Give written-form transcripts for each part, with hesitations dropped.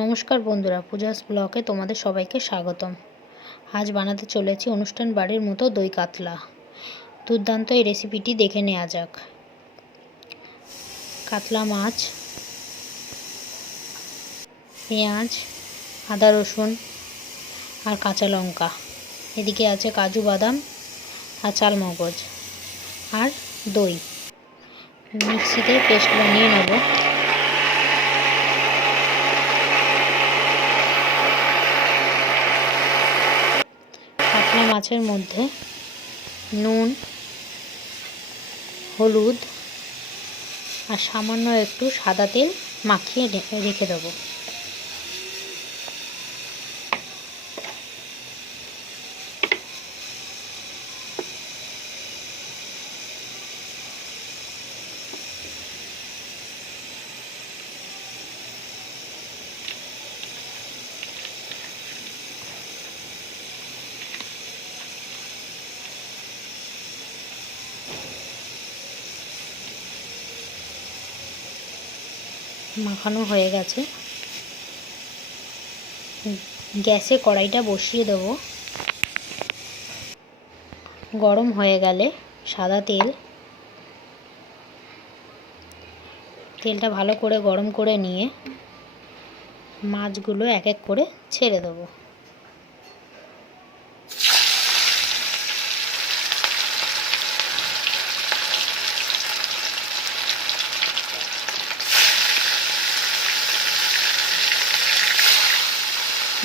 নমস্কার বন্ধুরা, পূজাস ব্লগে তোমাদের সবাইকে স্বাগতম। আজ বানাতে চলেছি অনুষ্ঠান বাড়ির মতো দই কাতলা। দুর্দান্ত এই রেসিপিটি দেখে নেওয়া যাক। কাতলা মাছ, পেঁয়াজ, আদা রসুন আর কাঁচা লঙ্কা, এদিকে আছে কাজু বাদাম আর চালমগজ আর দই। মিক্সিতে পেস্ট বানিয়ে নেব। কাতলা মাছের মধ্যে নুন, হলুদ আর সামান্য একটু সাদা তেল মাখিয়ে রেখে দেবো। মাখানো হয়ে গেছে। গ্যাসে কড়াইটা বসিয়ে দেবো। গরম হয়ে গেলে সাদা তেলটা ভালো করে গরম করে নিয়ে মাছগুলো এক এক করে ছেড়ে দেবো।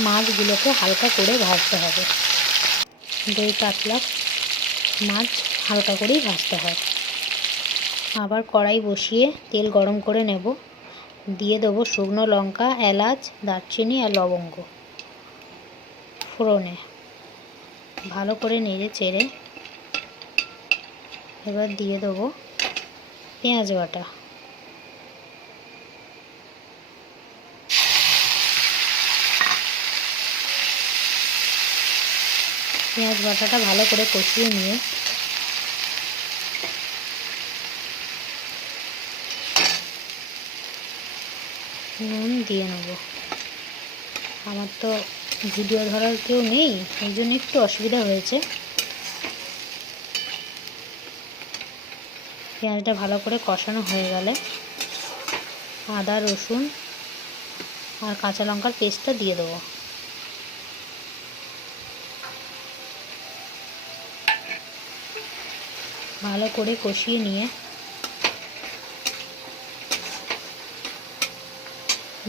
মাছগুলোকে হালকা করে ভাজতে হবে। দই কাতলা মাছ হালকা করেই ভাজতে হয়। আবার কড়াই বসিয়ে তেল গরম করে নেব। দিয়ে দেবো শুকনো লঙ্কা, এলাচ, দারচিনি আর লবঙ্গ ফোড়নে। ভালো করে নেড়ে চেড়ে এবার দিয়ে দেবো পেঁয়াজ বাটা। পেঁয়াজ বাটাটা ভালো করে কষিয়ে নিয়ে নুন দিয়ে নেব। আমার তো ভিডিও ধরার কেউ নেই, এই জন্য একটু অসুবিধা হয়েছে। পেঁয়াজটা ভালো করে কষানো হয়ে গেলে আদা রসুন আর কাঁচা লঙ্কার পেস্টটা দিয়ে দেবো। ভালো করে কষিয়ে নিয়ে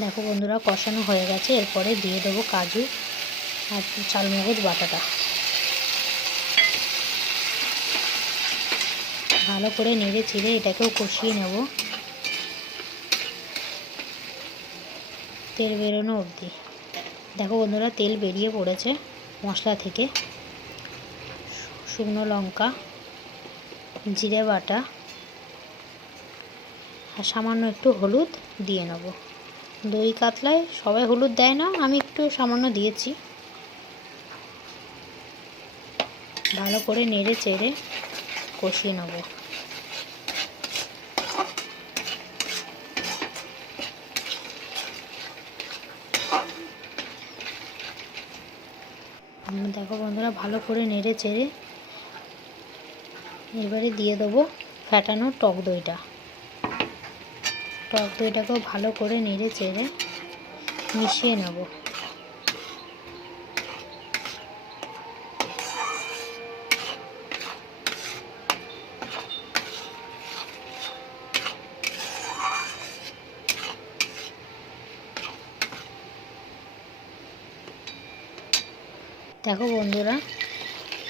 দেখো বন্ধুরা, কষানো হয়ে গেছে। এরপরে দিয়ে দেবো কাজু আর চালমগজ বাটাটা। ভালো করে নেড়ে চেড়ে এটাকেও কষিয়ে নেব তেল বেরোনো অবধি। দেখো বন্ধুরা, তেল বেরিয়ে পড়েছে মশলা থেকে। শুকনো লঙ্কা, জিরে বাটা আর সামান্য একটু হলুদ দিয়ে নেব। দই কাতলায় সবাই হলুদ দেয় না, আমি একটু সামান্য দিয়েছি। ভালো করে নেড়ে চেড়ে কষিয়ে নেব। দেখো বন্ধুরা, ভালো করে নেড়ে চেড়ে এবারে দিয়ে দেবো ফ্যাটানো টক দইটা। টক দইটাকেও ভালো করে নেড়ে চেড়ে মিশিয়ে নেব। দেখো বন্ধুরা,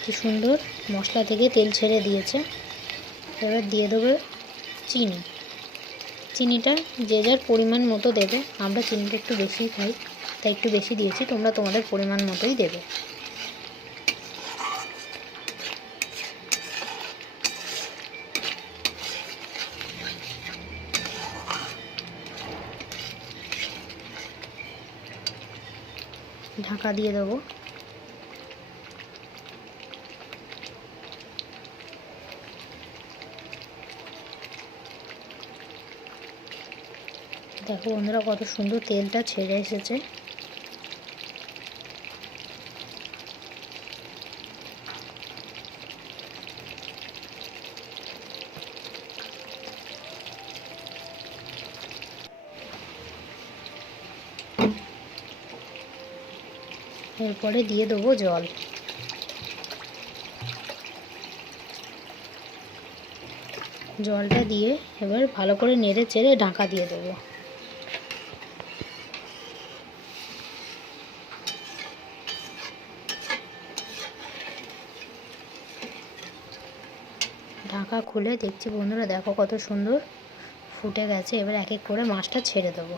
কি সুন্দর মশলা থেকে তেল ছেড়ে দিয়েছে। এবার দিয়ে দেবো চিনিটা যে যার পরিমাণ মতো দেবে। আমরা চিনিটা একটু বেশি খাই, তাই একটু বেশি দিয়েছি। তোমরা তোমাদের পরিমাণ মতোই দেবে। ঢাকা দিয়ে দেবো। দেখো বন্ধুরা কত সুন্দর তেলটা ছেড়ে এসেছে। এরপরে দিয়ে দেবো জল। জলটা দিয়ে এবার ভালো করে নেড়ে চেড়ে ঢাকা দিয়ে দেবো। ঢাকা খুলে দেখছি বন্ধুরা, দেখো কত সুন্দর ফুটে গেছে। এবার এক এক করে মাছটা ছেড়ে দেবো।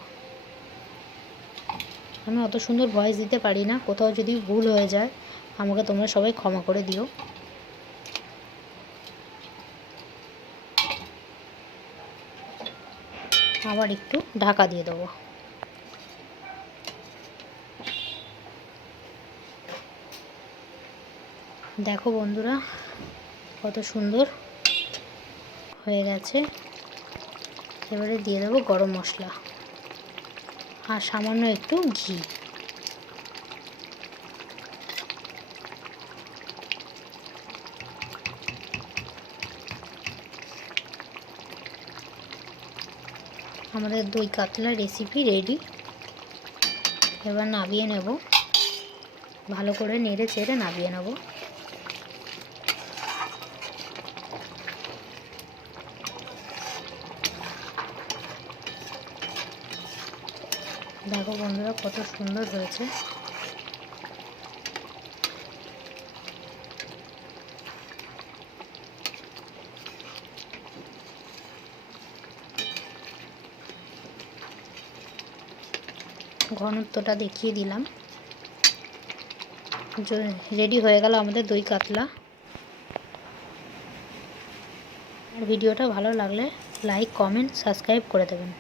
আমি অত সুন্দর ভয়েস দিতে পারি না, কোথাও যদি ভুল হয়ে যায় আমাকে তোমরা সবাই ক্ষমা করে দিও। আবার একটু ঢাকা দিয়ে দেবো। দেখো বন্ধুরা কত সুন্দর হয়ে গেছে। এবারে দিয়ে দেবো গরম মশলা আর সামান্য একটু ঘি। আমাদের দই কাতলা রেসিপি রেডি। এবার নামিয়ে নেব, ভালো করে নেড়ে চেড়ে নামিয়ে নেব। দেখো বন্ধুরা কত সুন্দর হয়েছে। ঘনত্বটা দেখিয়ে দিলাম। রেডি হয়ে গেল আমাদের দই কাতলা। আর ভিডিওটা ভালো লাগলে লাইক, কমেন্ট, সাবস্ক্রাইব করে দেবেন।